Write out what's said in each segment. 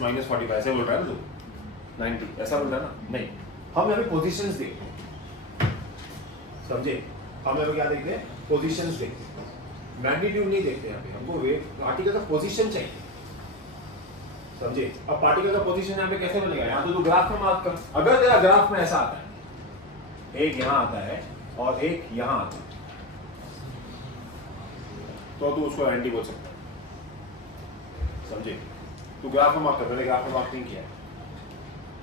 Minus 45 ऐसे बोल रहा है ना तू, 90 ऐसा बोल रहा है ना? नहीं, हम यहाँ पे पोजीशंस देखते हैं, समझे? हम यहाँ पे क्या देखते हैं? पोजीशंस देखते हैं, मैग्नीट्यूड नहीं देखते यहाँ पे। हमको वेव पार्टिकल का पोजीशन चाहिए, समझे? अब पार्टिकल का पोजीशन यहाँ पे कैसे बनेगा? यहाँ तो तू ग्राफ में मार्क कर। अगर तेरा ग्राफ में ऐसा आता है, एक यहाँ आता है और एक यहाँ आता है, तो तू उसको एंटी बोल सकता है, समझे? तू ग्राफ में मार्क कर, मैंने ग्राफ में मार्क नहीं किया है।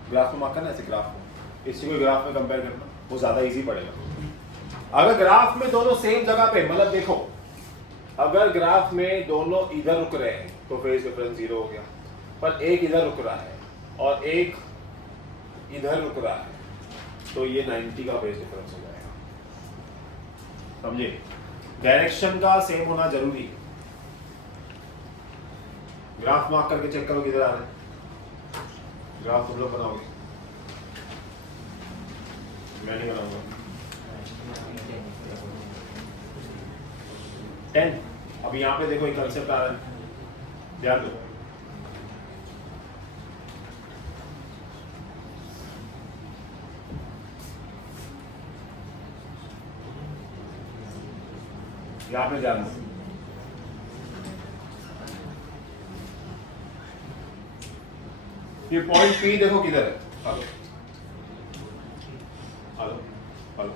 ग्राफ में मार्क करना ऐसे, ग्राफ में इसी को ग्राफ में कंपेयर करना, वो ज्यादा इजी पड़ेगा। अगर ग्राफ में दोनों सेम जगह पे, मतलब देखो, अगर ग्राफ में दोनों इधर रुक रहे हैं तो फेज डिफरेंस 0 हो गया, पर एक इधर रुक रहा है और एक इधर रुक रहा है, तो ये 90 का फेज डिफरेंस हो जाएगा, समझे? डायरेक्शन का सेम होना जरूरी है। ग्राफ मार्क करके चेक करो किधर आ रहा है। ग्राफ तुम लोग बनाओगे, मैं नहीं बनाऊंगा। 10। अब यहाँ पे देखो एक कंसेप्ट आ रहा है, ध्यान दो। यहाँ पे ध्यान दो, ये पॉइंट P देखो किधर है। हेलो हेलो हेलो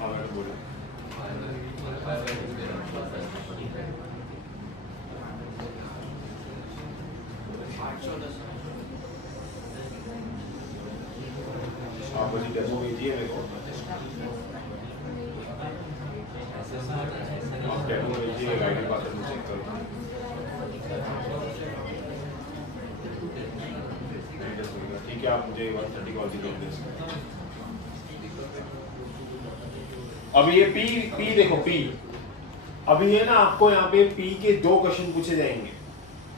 हेलो, बोलो। आप मुझे डेमो भेजिए मेरे को, आप डेमो भेजिए, गाइडेड पाथ में चेक करो। ठीक है, आप मुझे 130 कॉल की जरूरत है। अब ये P देखो, P अभी है ना, आपको यहाँ पे P के 2 क्वेश्चन पूछे जाएंगे,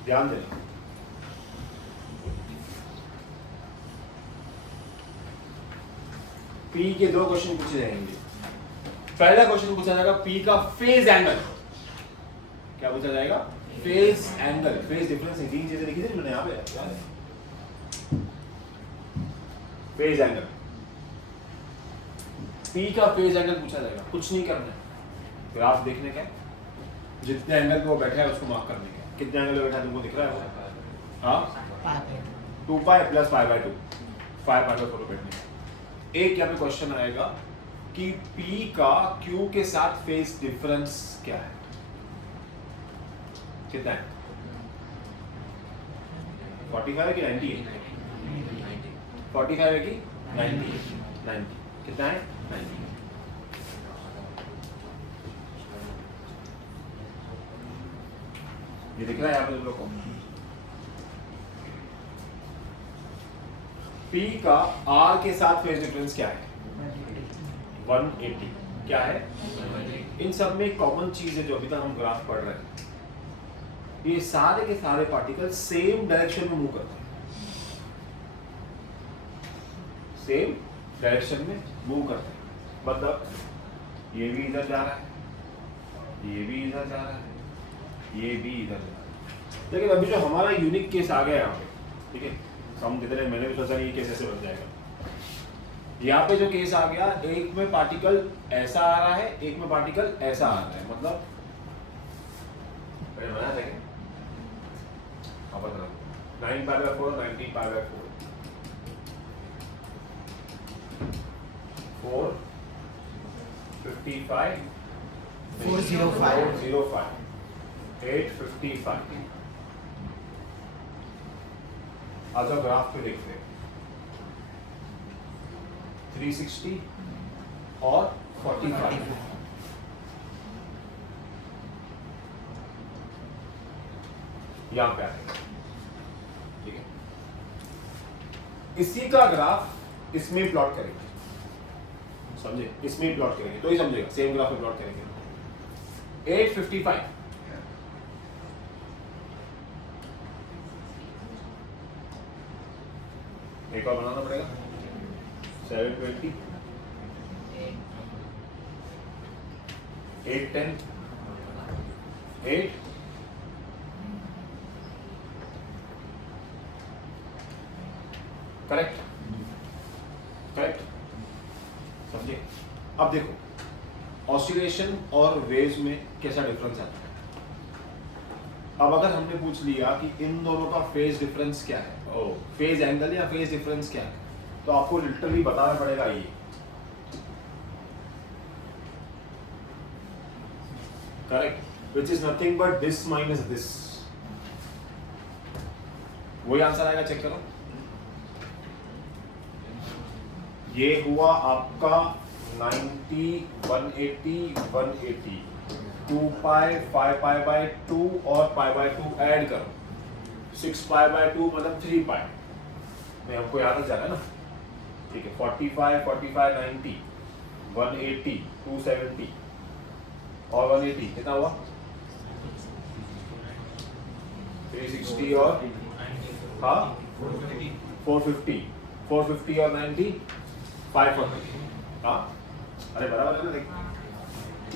ध्यान देना। P के 2 क्वेश्चन पूछे जाएंगे। पहला क्वेश्चन पूछा जाएगा P का फेज एंगल। क्या पूछा जाएगा? Phase angle, phase difference. 3 चीजें लिखी थी मैंने यहाँ पे, याद है? फेज एंगल, P का फेज एंगल पूछा जाएगा। कुछ नहीं करना है, ग्राफ देखने का, जितने एंगल पे वो बैठा है उसको मार्क करने का। कितने एंगल पे बैठा है तुमको दिख रहा है वो? हाँ, 2 pi plus pi by 2, 5 pi by 4 बैठने का। एक यहाँ पे क्वेश्चन आएगा कि P का Q के साथ फेज डिफरेंस क्या है, कितना है? 45 है कि 90 है? 45 है कि 90? 90 कितना है? 90। ये दिख रहा है यहाँ पे तुम लोग को? P का R के साथ फेज डिफरेंस क्या है? 180। क्या है? इन सब में कॉमन चीज है जो अभी तक हम ग्राफ पढ़ रहे हैं, ये सारे के सारे पार्टिकल सेम डायरेक्शन में मूव करते हैं, सेम डायरेक्शन में मूव करते हैं। मतलब ये भी इधर जा रहा है, ये भी इधर जा रहा है, ये भी इधर जा रहा है। लेकिन अभी जो हमारा यूनिक केस आ गया यहाँ पे, ठीक है, हम कितने, मैंने भी सोचा ये केस ऐसे बन जाएगा। यहाँ पे जो केस आ गया, एक में पार्टिकल ऐसा आ रहा है, एक में पार्टिकल ऐसा आ रहा है। मतलब मैंने बनाया था क्या? 9 पाई बाय 4, 19 पाई बाय 4, 4, 55, 405, 855। आज ग्राफ पे देखते हैं, 360 और 45। यहां पे आएगा, ठीक है। इसी का ग्राफ इसमें प्लॉट करेंगे, समझे? इसमें प्लॉट करेंगे तो ही समझेगा। सेम ग्राफ में प्लॉट करेंगे। 855 एक और बनाना पड़ेगा। 720 8 10 8 करेक्ट करेक्ट, समझे? अब देखो ऑसिलेशन और वेव्स में कैसा डिफरेंस आता है। अब अगर हमने पूछ लिया कि इन दोनों का फेज डिफरेंस क्या है, फेज एंगल या फेज डिफरेंस क्या है, तो आपको लिटरली बताना पड़ेगा ये। Correct, which is nothing but this minus this. वही आंसर आएगा, चेक करो। ये हुआ आपका 90 180 180 2 पाई 5 पाई बाय 2 और पाई बाय 2 ऐड करो 6 पाई बाय 2 मतलब 3 पाई। नहीं, हमको याद जा रहा है ना, ठीक है। 45 45 90 180 270 और 180 कितना हुआ 360 और हाँ 450 450 और 90 540। हाँ अरे बराबर है ना, देख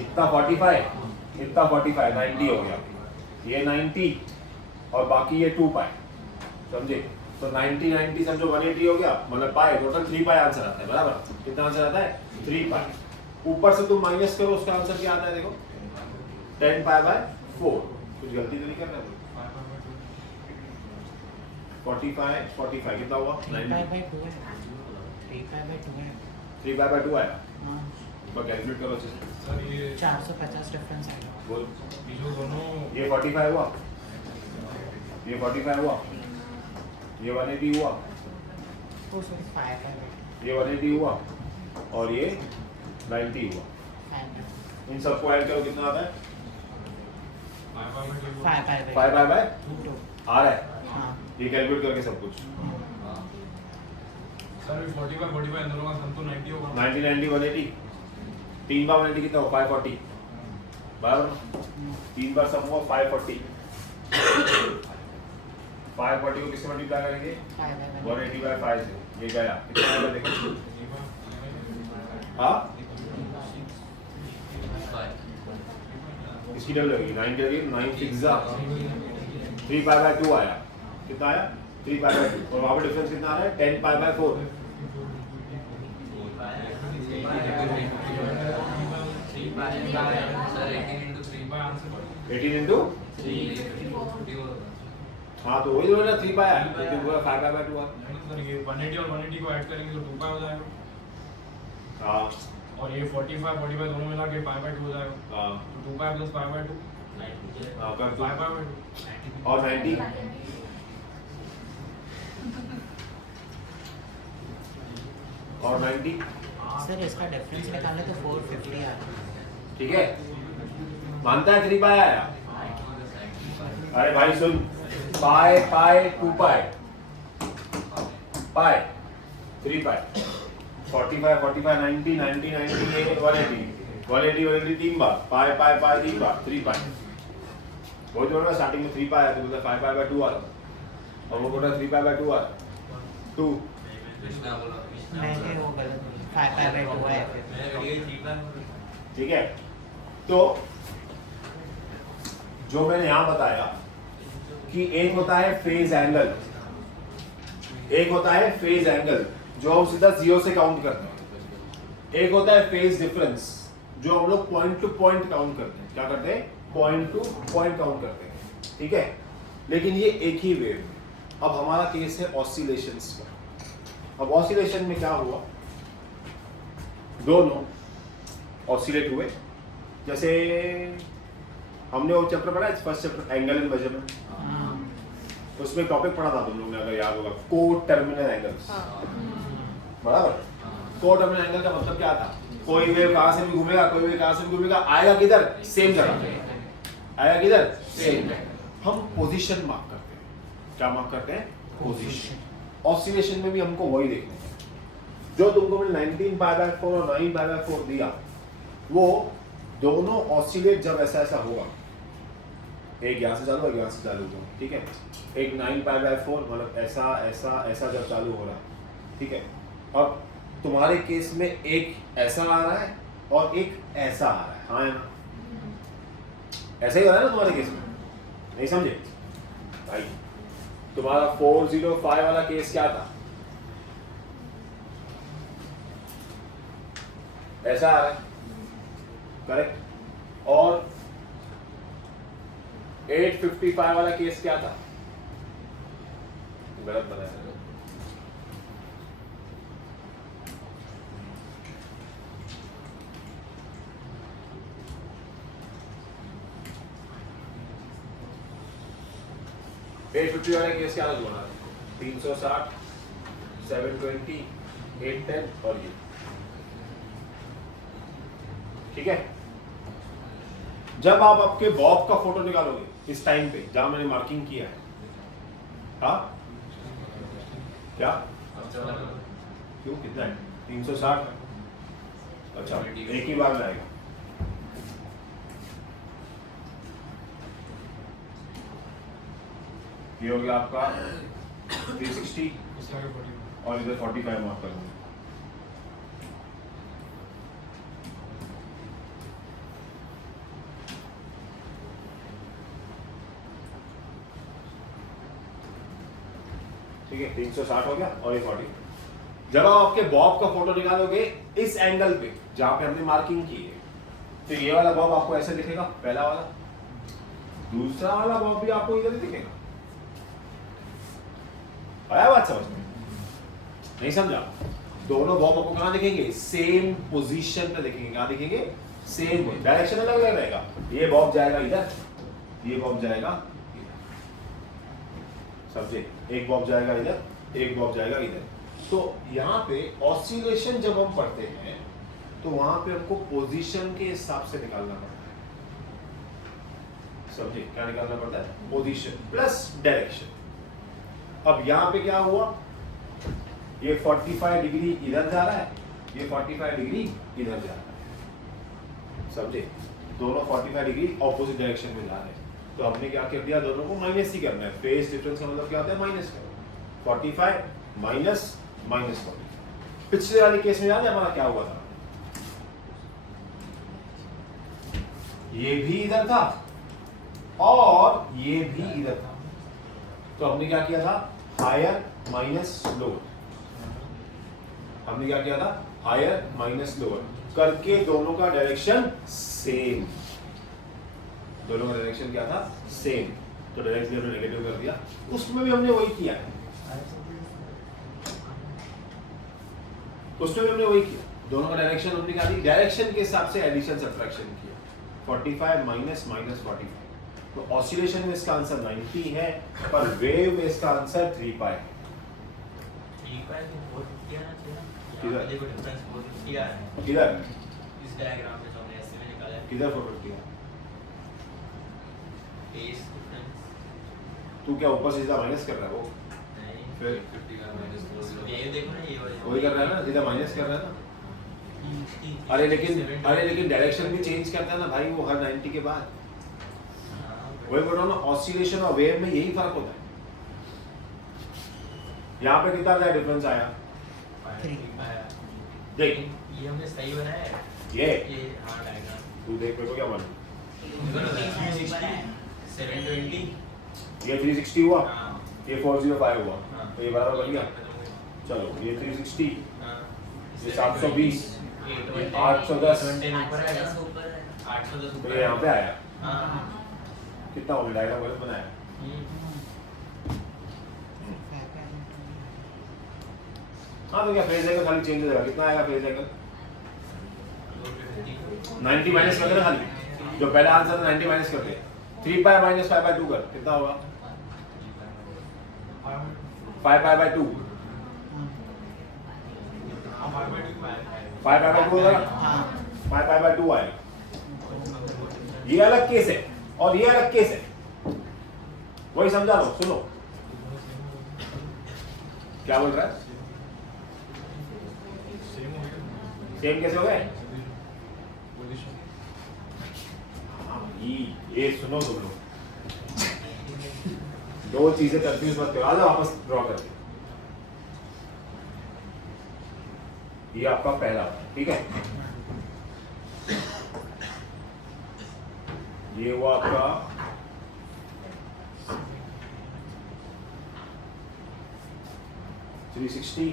इतना 45 इतना 45 90 हो गया, ये 90 और बाकी ये 2 पाई, समझे? तो 90 90 समझो 180 हो गया, मतलब पाई टोटल 3 पाई आंसर आता है। बराबर, कितना आंसर आता है 3 पाई। ऊपर से तुम माइनस करो, उसका आंसर क्या आता है देखो 10 पाई बाय 4। कुछ गलती तो नहीं कर रहे हो? 45 45 कितना हुआ 3 पाई बाय 2 है, 3 पाई बाय 2 है। 3 पाई बाय 2 आया। हाँ बस कैलकुलेट करो अच्छे से। सर ये 450 डिफरेंस आएगा। बोल, ये जो दोनों ये 45 हुआ, ये 45 हुआ, ये 180 हुआ, ओ सॉरी 5 पाई बाय ये 180 हुआ और ये 90 हुआ। 5 इन सबको ऐड करो कितना आता है 5 पाई 5 5 पाई बाय 2। आ रहा है। हाँ ये कैलकुलेट करके सब कुछ सर 45 45 इन दोनों का सम तो 90 होगा। 90 90 180 3 बार 180 कितना हुआ 540 बराबर। 3 बार सब हुआ 540 540 को किससे मल्टीप्लाई करेंगे 180 बाय 5 से। ये गया कितना आएगा देखो। हाँ इसकी डबल लगेगी 9 की लगेगी 9 6 3 पाई बाय 2 आया। कितना आया 3 पाई बाय 2 और वहाँ पे डिफरेंस कितना आ रहा है 10 पाई बाय 4। 18 इंटू हाँ तो वही ना 3 पाई है लेकिन पूरा 5 पाई बाय 2 आ। सर ये 180 और 180 को ऐड करेंगे तो 2 पाई हो जाएगा। हाँ और ये 45 45 दोनों मिला के पाई बाय 2 हो जाएगा। हाँ तो 2 पाई प्लस पाई बाय 2 हाँ कर दो 5 पाई बाय 2 और 90 और 90 सर इसका डिफरेंस निकालने तो 450 आ रहा है। ठीक है, मानता है 3 पाई आया। अरे भाई सुन पाई पाई 2 पाई पाई 3 पाई 45 45 90 90 90 ये 180 180 180 3 बार पाई पाई पाई 3 बार 3 पाई। बहुत जोर में स्टार्टिंग में 3 पाई आया तो बोलता 5 पाई बाय 2 आ रहा और वो बोलता 3 पाई बाय 2 आ रहा 2। मैंने वो गलत 5 पाई बाय 2 है फिर। ठीक है, तो जो मैंने यहां बताया कि एक होता है फेज एंगल, एक होता है फेज एंगल जो हम सीधा 0 से काउंट करते हैं, एक होता है फेज डिफरेंस जो हम लोग पॉइंट टू पॉइंट काउंट करते हैं। क्या करते हैं पॉइंट टू पॉइंट काउंट करते हैं, ठीक है। लेकिन ये एक ही वेव में। अब हमारा केस है ऑसिलेशंस का। अब ऑसिलेशन में क्या हुआ, दोनों ऑसिलेट हुए। जैसे हमने वो चैप्टर पढ़ा है first chapter angle and measurement, उसमें टॉपिक पढ़ा था तुम लोग ने अगर याद होगा को टर्मिनल एंगल्स। बराबर, को टर्मिनल एंगल का मतलब क्या था, कोई वेव कहां से भी घूमेगा कोई वेव कहां से भी घूमेगा आएगा किधर सेम जगह, आएगा किधर सेम। हम पोजीशन मार्क करते हैं। क्या मार्क करते हैं पोजीशन। ऑसिलेशन में भी हमको वही देखना है। जो तुमको मैंने 19 पाई बाय 4 और 9 पाई बाय 4 दिया, वो दोनों ऑसिलेट जब ऐसा ऐसा होगा, एक यहाँ से चालू एक यहाँ से चालू होगा, ठीक है। एक 9 पाई बाय 4 मतलब ऐसा ऐसा ऐसा जब चालू हो रहा है, ठीक है। अब तुम्हारे केस में एक ऐसा आ रहा है और एक ऐसा आ रहा है, हाँ या ना। ऐसा ही हो रहा है ना तुम्हारे केस में, नहीं समझे भाई? तुम्हारा 405 वाला केस क्या था? ऐसा आ रहा है, करेक्ट। और 855 वाला केस क्या था? गलत बनाया। 850 वाले केस क्या होना? 360, 720, 810 और ये, ठीक है। जब आप आपके बॉब का फोटो निकालोगे इस टाइम पे जहां मैंने मार्किंग किया है, हाँ क्या क्यों कितना है? 360। अच्छा एक ही बार में आएगा। ये हो गया आपका 360 इसके आगे 45 और इधर 45 मार्क कर दूंगा। ठीक है 360 हो गया और ये 40। जब आप आपके बॉब का फोटो निकालोगे इस एंगल पे जहां पे हमने मार्किंग की है, तो ये वाला बॉब आपको ऐसे दिखेगा, पहला वाला। दूसरा वाला बॉब भी आपको इधर ही दिखेगा। आया बात समझ में? नहीं समझा? दोनों बॉब आपको कहां दिखेंगे? सेम पोजीशन पे दिखेंगे। कहां दिखेंगे? सेम, डायरेक्शन अलग अलग रहेगा। ये बॉब जाएगा इधर, ये बॉब जाएगा इधर, समझे? एक बॉब जाएगा इधर, एक बॉब जाएगा इधर। तो यहाँ पे ऑसिलेशन जब हम पढ़ते हैं तो वहां पे हमको पोजीशन के हिसाब से निकालना पड़ता है, समझे? क्या निकालना पड़ता है? Position plus direction. अब यहाँ पे क्या हुआ? ये 45 डिग्री इधर जा रहा है, ये 45 डिग्री इधर जा रहा है, समझे? दोनों 45 डिग्री ऑपोजिट डायरेक्शन में जा रहे हैं। तो हमने क्या कर दिया? दोनों को माइनस ही करना है। फेज डिफरेंस का मतलब क्या होता है? माइनस करो। 45 माइनस माइनस 40। पिछले वाले केस में याद है हमारा क्या हुआ था? ये भी इधर था और ये भी इधर था। तो हमने क्या किया था? Higher minus lower. हमने क्या किया था? हायर माइनस लोअर करके दोनों का डायरेक्शन सेम। दोनों का डायरेक्शन क्या था? सेम। तो डायरेक्टली हमने नेगेटिव कर दिया। उसमें भी हमने वही किया है, उसमें भी हमने वही किया। दोनों का डायरेक्शन हमने क्या दी? डायरेक्शन के हिसाब से एडिशन सब्ट्रैक्शन किया। 45 माइनस माइनस 45। तो ऑसिलेशन में इसका आंसर 90 है, पर वेव में इसका आंसर 3 पाई है। 3 पाई तो 450 आना चाहिए ना? किधर? यहाँ पे देखो डिफरेंस 450 आ रहा है किधर? इस डायग्राम में जो हमने ऐसे में निकाला है। किधर 450 है? फेस डिफरेंस तू क्या ऊपर से सीधा माइनस कर रहा है? वो नहीं, फिर 50 का माइनस 4 ये देखो ना, ये वाली वही कर रहा है ना, सीधा माइनस कर रहा है ना। अरे लेकिन डायरेक्शन भी चेंज करता है ना भाई वो, हर 90 के बाद। वही बोल रहा हूँ ना, ऑसिलेशन और वेव में यही फर्क होता है। यहाँ पे कितना डिफरेंस आया? 3 देख ये हमने सही बनाया है। ये हाँ डायग्राम तू देख, मेरे को क्या मालूम? 720 ये 360 हुआ, हाँ ये 405 हुआ, हाँ। तो ये बराबर बन गया। चलो ये 360, हाँ ये 720, ये 810, 810 ऊपर आएगा, 810 तो ऊपर ये यहाँ पे आया। हाँ कितना हो गया? डायग्राम गलत बनाया। हाँ तो क्या फेज एंगल खाली चेंज हो जाएगा? कितना आएगा फेज एंगल? 90 माइनस कर देना खाली। जो पहला आंसर था 90 माइनस कर दे। 3 पाई माइनस 5/2 कर, कितना होगा? 5/2। 5/2 होगा ना? 5/2 आएगा। ये अलग केस है और ये अलग केस है, वही समझा लो। सुनो क्या बोल रहा है? सेम कैसे हो गए? हाँ, ये सुनो तुम लोग, दो चीजें कंफ्यूज मत करो। आजा वापस ड्रॉ करके। ये आपका पहला, ठीक है? ये हुआ आपका 360,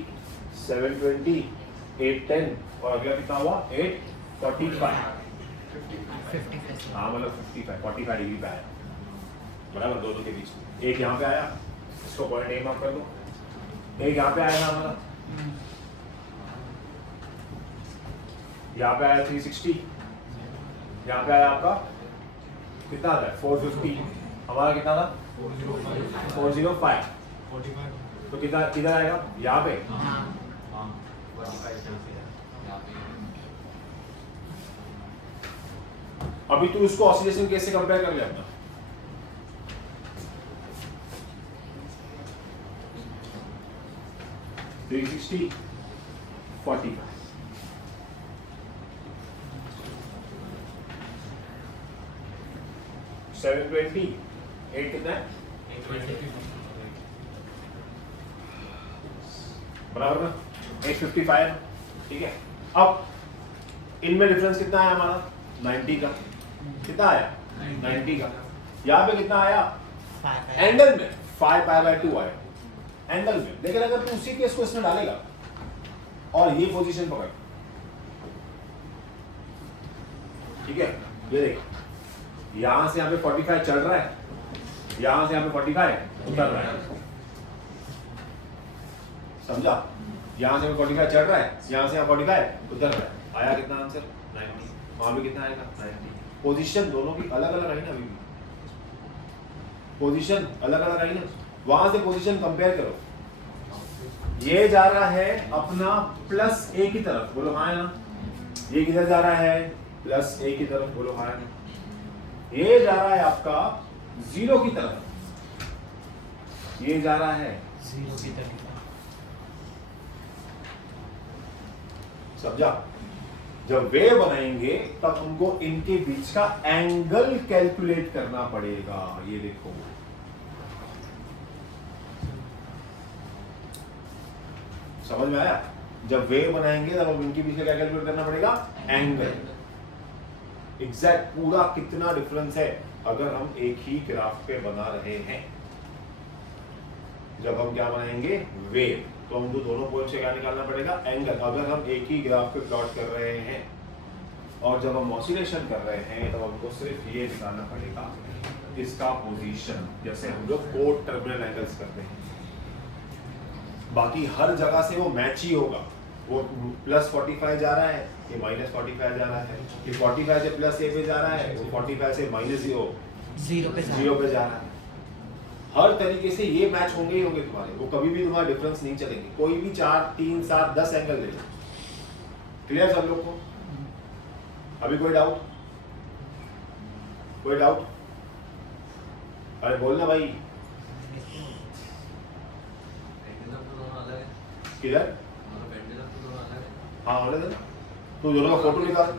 720, 810 और अगला कितना हुआ 845। 55 हाँ मतलब 45 डिग्री पे आया बराबर, दोनों के बीच में। एक यहाँ पे आया, इसको पॉइंट ए मार्क कर दो। एक यहाँ पे आया ना हमारा, यहाँ पे आया 360, यहाँ पे आया आपका कितना आता है 450, हमारा कितना था 405। 45. तो कितना किधर आएगा यहाँ पे, हाँ अभी तू इसको ऑसिलेशन केस से कंपेयर कर ले अपना। थ्री 360, 45, 720, 8 कितना है बराबर ना 855, ठीक है। अब इनमें डिफरेंस कितना आया हमारा 90 का, कितना आया 90 का। यहाँ पे कितना आया 5 एंगल में 5π/2 आया एंगल में। लेकिन अगर तू उसी केस को इसमें डालेगा और ये पोजीशन पकड़, ठीक है, ये देख यहां से यहाँ पे 45 चल रहा है, यहां से यहाँ पे 45 उतर रहा है, समझा। यहां से 45 चल रहा है, यहां से यहाँ 45 उतर रहा है। आया कितना आंसर 90। वहां पे कितना आएगा 90। पोजीशन दोनों की अलग अलग आई ना, अभी भी पोजीशन अलग अलग आई ना। वहां से पोजीशन कंपेयर करो, ये जा रहा है अपना प्लस ए की तरफ, बोलो हाँ ना। ये किधर जा रहा है प्लस ए की तरफ, बोलो हाँ ना। ये जा रहा है आपका 0 की तरफ, ये जा रहा है 0 की तरफ। समझा। जब वे बनाएंगे तब उनको इनके बीच का एंगल कैलकुलेट करना पड़ेगा। ये देखो समझ में आया। जब वे बनाएंगे तब हम इनके बीच का क्या कैलकुलेट करना पड़ेगा एंगल। एग्जैक्ट पूरा कितना डिफरेंस है अगर हम एक ही ग्राफ पे बना रहे हैं। जब हम क्या बनाएंगे वेव, तो हमको दोनों पॉइंट से क्या निकालना पड़ेगा एंगल। अगर हम एक ही ग्राफ पे प्लॉट कर रहे हैं और जब हम ऑसिलेशन कर रहे हैं तब हमको सिर्फ ये निकालना पड़ेगा इसका पोजीशन, जैसे हम लोग 4 टर्मिनल एंगल्स करते हैं। बाकी हर जगह से वो मैच ही होगा। वो प्लस 45 जा रहा है, ये माइनस 45 जा रहा है, ये 45 से प्लस ए पे जा रहा है, वो 45 से माइनस 0 पे जा रहा है। हर तरीके से ये मैच होंगे ही होंगे तुम्हारे, वो कभी भी तुम्हारा डिफरेंस नहीं चलेंगे। कोई भी 4, 3, 7, 10 एंगल ले लो। क्लियर सब लोग को? अभी कोई डाउट? कोई डाउट? अरे बोलना भाई। किधर? हाँ होने देना। तू दोनों का फोटो निकाल,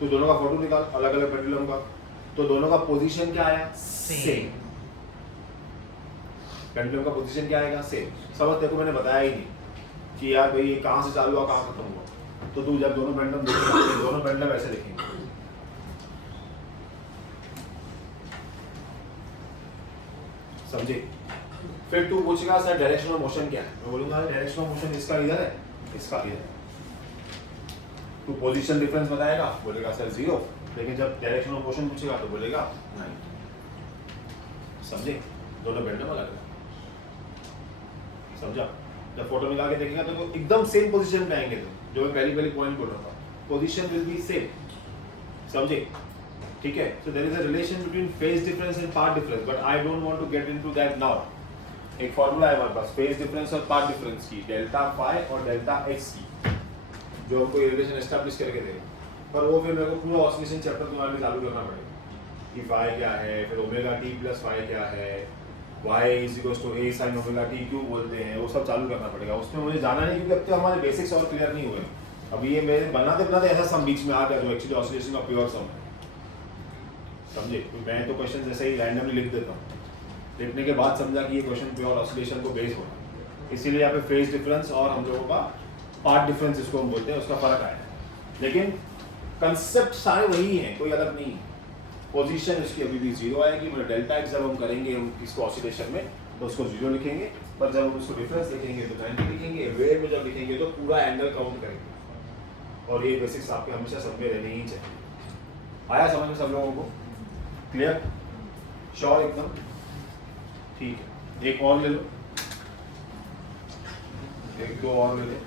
तू दोनों का फोटो निकाल अलग अलग पेंडुलम का। तो दोनों का पोजीशन क्या आया सेम। पेंडुलम का पोजीशन क्या आएगा सेम। समझ, तेरे को मैंने बताया ही नहीं कि यार भाई ये कहाँ से चालू हुआ कहाँ खत्म हुआ। तो तू जब दोनों पेंडुलम देखेगा तो दोनों पेंडुलम ऐसे दिखेंगे। समझे? फिर तू पूछेगा सर डायरेक्शन ऑफ मोशन क्या है। मैं बोलूंगा डायरेक्शन ऑफ मोशन इसका इधर है, इसका इधर है। तू पोजीशन डिफरेंस बताएगा, बोलेगा सर 0। लेकिन जब डायरेक्शन ऑफ मोशन पूछेगा तो बोलेगा 9। समझे? दोनों पेंडुलम अलग है। समझा? जब फोटो निकाल के देखेगा तो वो एकदम सेम पोजीशन पे आएंगे। तो जो मैं पहली पॉइंट बोल रहा था, पोजीशन विल बी सेम। समझे? ठीक है। So there is a relation between phase difference and path difference, but I don't want to get into that now. एक फॉर्मूला है हमारे पास फेज डिफरेंस और पार्ट डिफरेंस की, डेल्टा फाई और डेल्टा एक्स की, जो हमको ये रिलेशन एस्टैब्लिश करके देगा। पर वो फिर मेरे को पूरा ऑसिलेशन चैप्टर तुम्हारे लिए चालू करना पड़ेगा कि फाई क्या है, फिर ओमेगा टी प्लस फाई क्या है, y is equals to a sin omega t क्यों बोलते हैं, वो सब चालू करना पड़ेगा। उसमें मुझे जाना नहीं क्योंकि अब तक हमारे बेसिक्स और क्लियर नहीं हुए। अभी ये मेरे बनाते बनाते ऐसा सम बीच में आ गया जो एक्चुअली ऑसिलेशन का प्योर सम है। समझे? तो मैं तो क्वेश्चन ऐसे ही रैंडमली लिख देता हूँ, लिखने के बाद समझा कि ये क्वेश्चन प्योर ऑसिलेशन को बेस होगा, इसीलिए यहाँ पे फेज डिफरेंस और हम लोगों का पार्ट डिफरेंस जिसको हम बोलते हैं उसका फर्क आया है। लेकिन कंसेप्ट सारे वही हैं, कोई अलग नहीं है, पोजीशन इसकी अभी भी 0 आएगी, मतलब डेल्टा एक्स जब हम करेंगे हम इसको ऑसिलेशन में तो उसको 0 लिखेंगे, पर जब हम उसको डिफरेंस लिखेंगे तो 90 लिखेंगे, वेव में जब लिखेंगे तो पूरा एंगल काउंट करेंगे। और ये बेसिक्स आपके हमेशा सब में रहने ही चाहिए। आया समझ में सब लोगों को? क्लियर? श्योर एकदम? ठीक है, एक और ले लो, एक दो और ले लो।